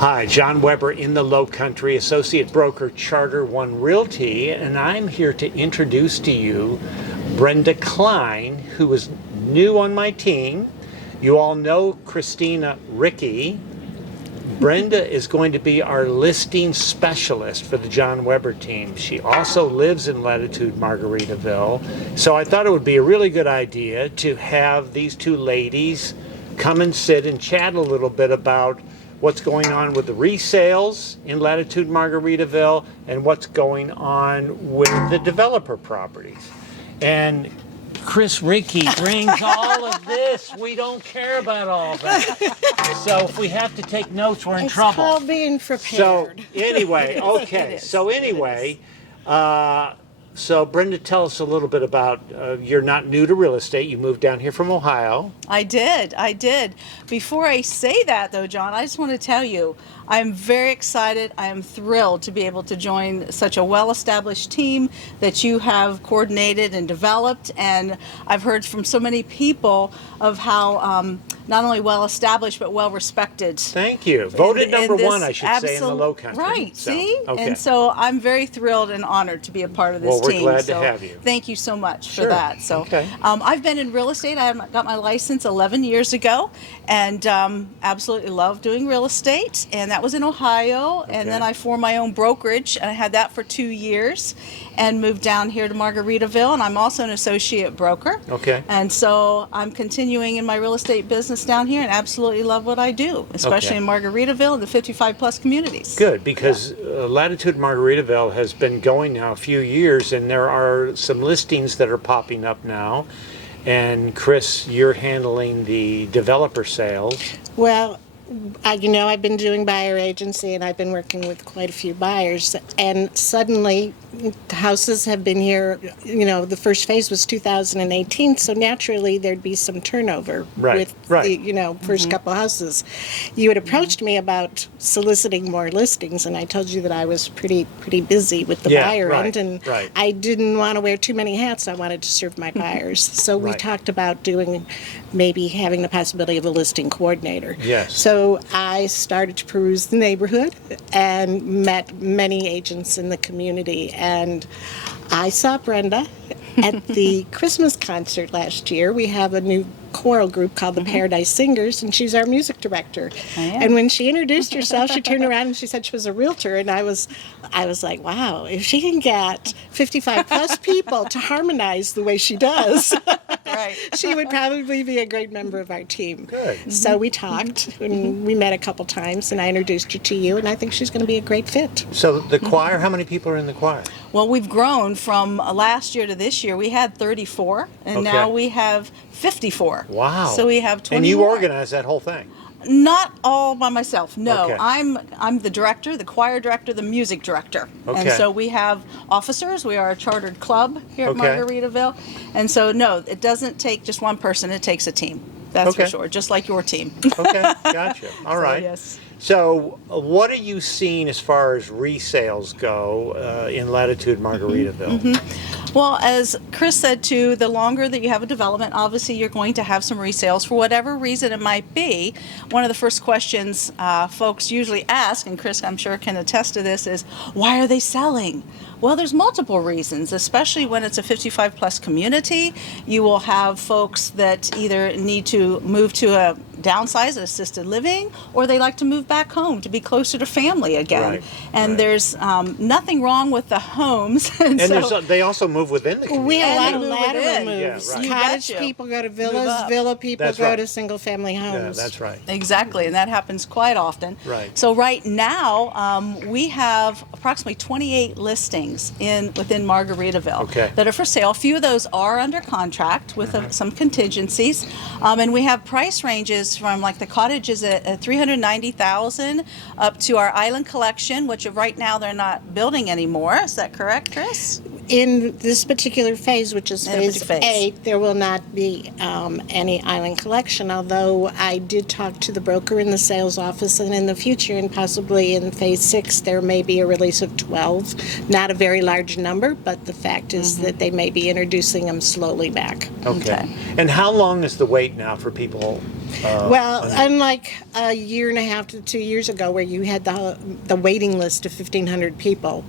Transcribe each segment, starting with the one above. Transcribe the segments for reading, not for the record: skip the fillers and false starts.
Hi, John Weber in the Lowcountry, Associate Broker, Charter One Realty, and I'm here to introduce to you Brenda Kline, who is new on my team. You all know Christina Ricky. Brenda is going to be our listing specialist for the John Weber team. She also lives in Latitude Margaritaville, so I thought it would be a really good idea to have these two ladies come and sit and chat a little bit about what's going on with the resales in Latitude Margaritaville and what's going on with the developer properties. And Chris Ricky brings all of this. We don't care about all that. So if we have to take notes, we're in trouble. It's called being prepared. So anyway, okay. So Brenda, tell us a little bit about, you're not new to real estate. You moved down here from Ohio. I did. Before I say that, though, John, I just want to tell you, I'm very excited. I am thrilled to be able to join such a well-established team that you have coordinated and developed. And I've heard from so many people of how not only well-established, but well-respected. Thank you. Voted number one, I should say, in the Lowcountry. Right, so, see? Okay. And so I'm very thrilled and honored to be a part of this team. Well, we're glad to have you. Thank you so much Sure. for that. So okay. I've been in real estate. I got my license 11 years ago, and absolutely love doing real estate. And that was in Ohio. Okay. And then I formed my own brokerage, and I had that for 2 years, and moved down here to Margaritaville. And I'm also an associate broker. Okay. And so I'm continuing in my real estate business down here, and absolutely love what I do, especially in Margaritaville and the 55 plus communities. Good, because Latitude Margaritaville has been going now a few years, and there are some listings that are popping up now. And Chris, you're handling the developer sales. Well, I've been doing buyer agency, and I've been working with quite a few buyers, and suddenly the houses have been here, the first phase was 2018, so naturally there'd be some turnover with the, first couple houses. You had approached me about soliciting more listings, and I told you that I was pretty busy with the buyer end, and I didn't want to wear too many hats. I wanted to serve my buyers. So we talked about maybe having the possibility of a listing coordinator. Yes. So I started to peruse the neighborhood and met many agents in the community. And I saw Brenda at the Christmas concert last year. We have a new choral group called the Paradise Singers, and she's our music director. And when she introduced herself, she turned around and she said she was a realtor, and I was like, wow, if she can get 55 plus people to harmonize the way she does, she would probably be a great member of our team. Good. So we talked, and we met a couple times, and I introduced her to you, and I think she's going to be a great fit. So the choir, how many people are in the choir? Well, we've grown from last year to this year. We had 34, and now we have 54. Wow. So we have 20 And you more. organize that whole thing? Not all by myself, no. Okay. I'm the director, the choir director, the music director. Okay. And so we have officers. We are a chartered club here at Margaritaville. And so, no, it doesn't take just one person. It takes a team. That's for sure, just like your team. Okay, gotcha. All right. Yes. So what are you seeing as far as resales go in Latitude Margaritaville? Well, as Chris said too, the longer that you have a development, obviously you're going to have some resales for whatever reason it might be. One of the first questions folks usually ask, and Chris I'm sure can attest to this, is why are they selling? Well, there's multiple reasons, especially when it's a 55 plus community. You will have folks that either need to move to a downsize, an assisted living, or they like to move back home to be closer to family again. And there's nothing wrong with the homes. and so, they also move within the community. We have a lot of move lateral within. moves. Yeah, Cottage people go to villas, villa people go to single family homes. Yeah, that's right. Exactly, and that happens quite often. Right. So right now, we have approximately 28 listings within Margaritaville that are for sale. A few of those are under contract with some contingencies, and we have price ranges from like the cottages at $390,000 up to our island collection, which right now they're not building anymore. Is that correct, Chris? In this particular phase, which is phase 8, there will not be any island collection, although I did talk to the broker in the sales office, and in the future, and possibly in phase 6, there may be a release of 12. Not a very large number, but the fact is that they may be introducing them slowly back. Okay. And how long is the wait now for people Well, unlike a year and a half to 2 years ago where you had the waiting list of 1,500 people,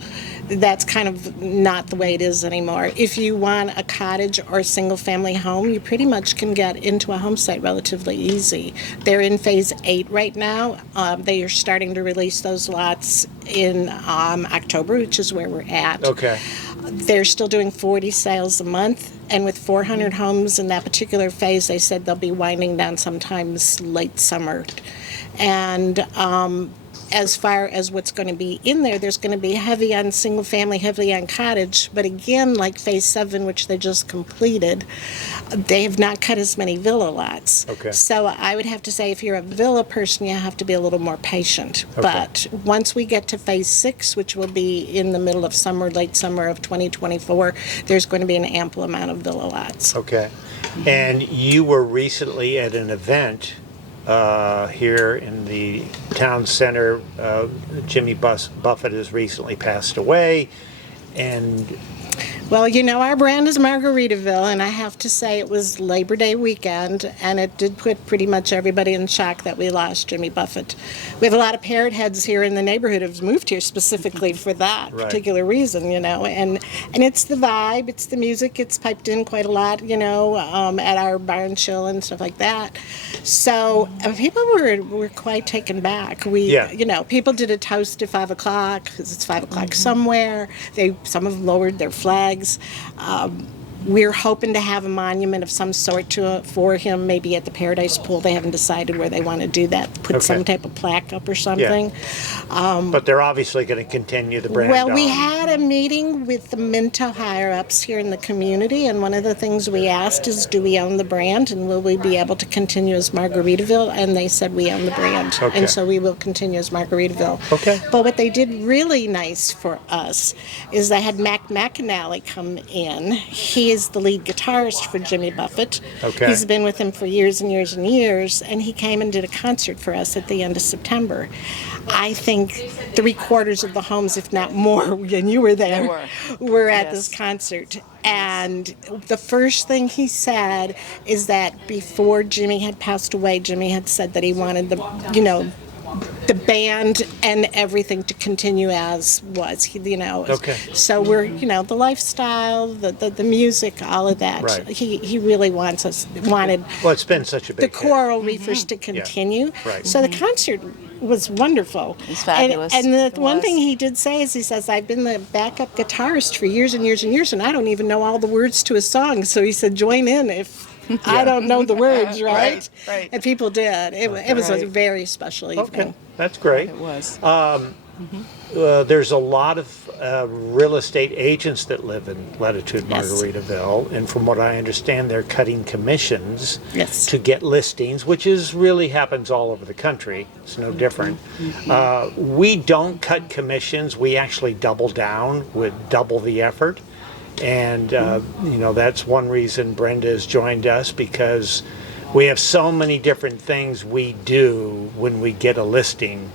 that's kind of not the way it is anymore. If you want a cottage or a single-family home, you pretty much can get into a home site relatively easy. They're in phase 8 right now. They are starting to release those lots in October, which is where we're at. Okay. They're still doing 40 sales a month, and with 400 homes in that particular phase, they said they'll be winding down sometimes late summer. And as far as what's going to be in there, there's going to be heavy on single family, heavy on cottage, but again, like phase 7, which they just completed, they have not cut as many villa lots. Okay. So I would have to say if you're a villa person, you have to be a little more patient. Okay. But once we get to phase 6, which will be in the middle of summer, late summer of 2024, there's going to be an ample amount of villa lots. Okay. And you were recently at an event here in the town center. Jimmy Buffett has recently passed away, and Well, you know, our brand is Margaritaville, and I have to say it was Labor Day weekend, and it did put pretty much everybody in shock that we lost Jimmy Buffett. We have a lot of parrot heads here in the neighborhood who've moved here specifically for that Right. particular reason, you know, and it's the vibe, it's the music, it's piped in quite a lot, you know, at our barn chill and stuff like that. So people were quite taken back. Yeah. You know, people did a toast at 5 o'clock because it's 5 o'clock somewhere. Some of them lowered their flags. We're hoping to have a monument of some sort for him, maybe at the Paradise Pool. They haven't decided where they want to do that. Put Okay. some type of plaque up or something. but they're obviously going to continue the brand. Well, we on. had a meeting with the Minto higher-ups here in the community, and one of the things we asked is, do we own the brand, and will we be able to continue as Margaritaville? And they said we own the brand, Okay. and so we will continue as Margaritaville. Okay. But what they did really nice for us is they had Mac McAnally come in. He is the lead guitarist for Jimmy Buffett. Okay. He's been with him for years and years and years, and he came and did a concert for us at the end of September. I think 3/4 of the homes, if not more, and you were there, were at Yes. this concert. And the first thing he said is that before Jimmy had passed away, Jimmy had said that he wanted the band and everything to continue as was. Okay. So we're, the lifestyle, the music, all of that. Right. He really wanted Well, it's been such a the big hit. choral reefers to continue. Right. So the concert was wonderful. It's fabulous. And It the one was. thing he did say is, he says, I've been the backup guitarist for years and years and years, and I don't even know all the words to a song. So he said, join in if I don't know the words, right? Right. And people did. It was a Right. very special evening. Okay, that's great. It was. There's a lot of real estate agents that live in Latitude Yes. Margaritaville, and from what I understand, they're cutting commissions Yes. to get listings, which is really happens all over the country. It's no different. We don't cut commissions. We actually double down with double the effort, and that's one reason Brenda has joined us, because we have so many different things we do when we get a listing.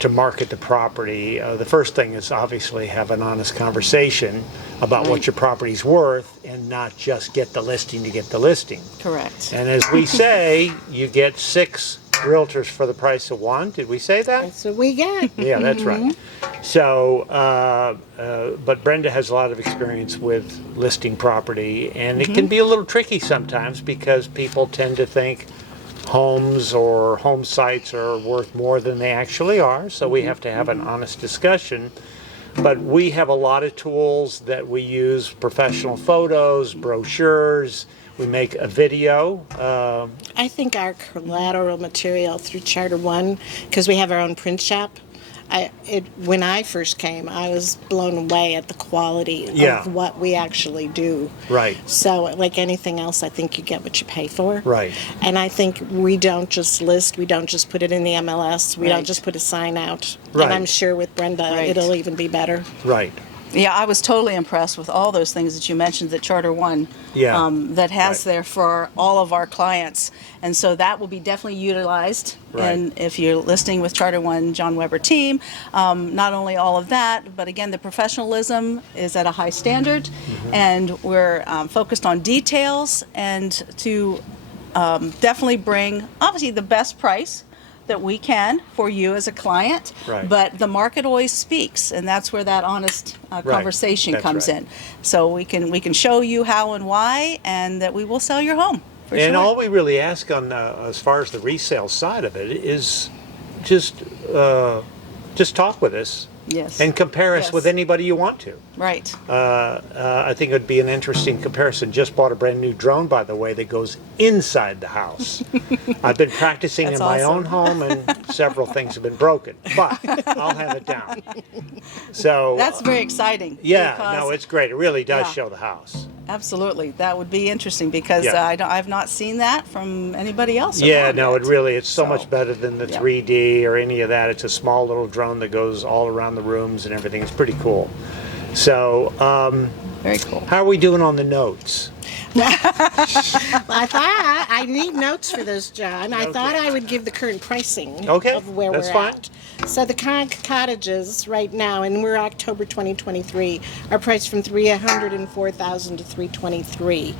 To market the property. The first thing is obviously have an honest conversation about what your property's worth, and not just get the listing to get the listing. Correct. And as we say, you get 6 realtors for the price of 1. Did we say that? That's what we got. Yeah, that's right. So, but Brenda has a lot of experience with listing property, and it can be a little tricky sometimes because people tend to think homes or home sites are worth more than they actually are, so we have to have an honest discussion. But we have a lot of tools that we use: professional photos, brochures, we make a video. I think our collateral material through Charter One, because we have our own print shop, when I first came, I was blown away at the quality Yeah. of what we actually do. Right. So, like anything else, I think you get what you pay for. Right. And I think we don't just list, we don't just put it in the MLS, we don't Right. just put a sign out. Right. And I'm sure with Brenda, Right. it'll even be better. Right. Yeah, I was totally impressed with all those things that you mentioned that Charter One Yeah. that has Right. there for all of our clients. And so that will be definitely utilized. Right. And if you're listing with Charter One John Weber team, not only all of that, but again, the professionalism is at a high standard. And we're focused on details and to definitely bring, obviously, the best price that we can for you as a client. Right. But the market always speaks, and that's where that honest conversation That's comes right. in. So we can show you how and why, and that we will sell your home. For And sure. all we really ask on as far as the resale side of it is just talk with us Yes. and compare us Yes. with anybody you want to. Right. I think it would be an interesting comparison. Just bought a brand new drone, by the way, that goes inside the house. I've been practicing That's in my awesome. own home, and several things have been broken, but I'll have it down. So That's very exciting. yeah, because- no, it's great. It really does Yeah. show the house. Absolutely. That would be interesting because Yeah. I've not seen that from anybody else. Yeah, around no, yet. it really, it's so So, much better than the yeah. 3D or any of that. It's a small little drone that goes all around the rooms and everything. It's pretty cool. So, Very cool. how are we doing on the notes? I thought I need notes for this, John. I thought I would give the current pricing Okay, of where that's we're fine. at. So the cottages right now, and we're October 2023, are priced from $304,000 to $323,000.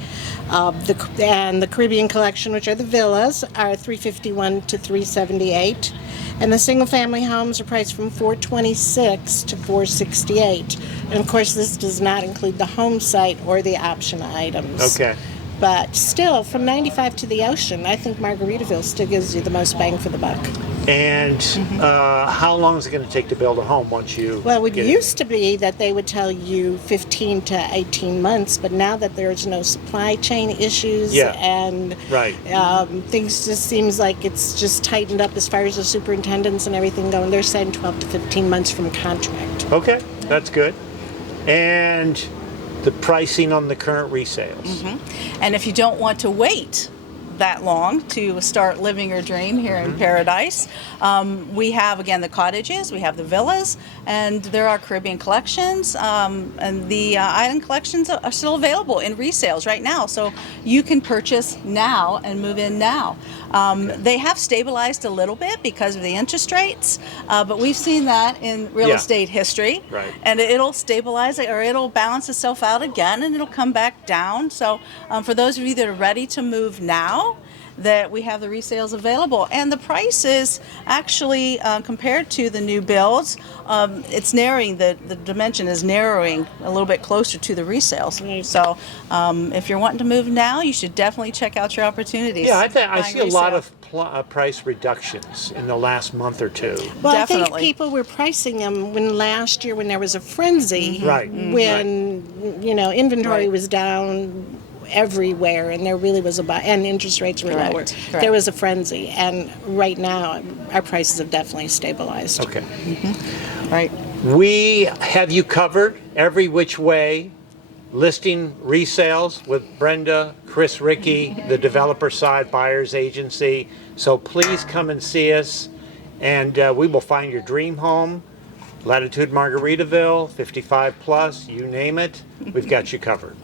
And the Caribbean Collection, which are the villas, are $351,000 to $378,000. And the single-family homes are priced from $426,000 to $468,000. And of course, this does not include the home site or the option items. Okay. But still, from 95 to the ocean, I think Margaritaville still gives you the most bang for the buck. And how long is it going to take to build a home once you Well, it get used to be that they would tell you 15 to 18 months, but now that there's no supply chain issues Yeah. and Right. things just seems like it's just tightened up as far as the superintendents and everything going, they're saying 12 to 15 months from contract. Okay, that's good. And the pricing on the current resales. And if you don't want to wait that long to start living your dream here in paradise, we have, again, the cottages, we have the villas, and there are Caribbean collections, and the island collections are still available in resales right now, so you can purchase now and move in now. They have stabilized a little bit because of the interest rates, but we've seen that in real Yeah. estate history. Right. And it'll stabilize or it'll balance itself out again, and it'll come back down. So for those of you that are ready to move now, that we have the resales available, and the prices actually compared to the new builds, it's narrowing, the dimension is narrowing a little bit closer to the resales. Right. So if you're wanting to move now, you should definitely check out your opportunities. Yeah, I buying see a lot resale. of price reductions in the last month or two. Well, I think Definitely. people were pricing them when last year when there was a frenzy, Right. when inventory Right. was down everywhere, and there really was and interest rates were Correct, lower. correct. There was a frenzy, and right now our prices have definitely stabilized. Okay. Right. We have you covered every which way. Listing resales with Brenda, Chris, Ricky, the developer side buyer's agency. So please come and see us, and we will find your dream home. Latitude Margaritaville, 55 plus, you name it, we've got you covered.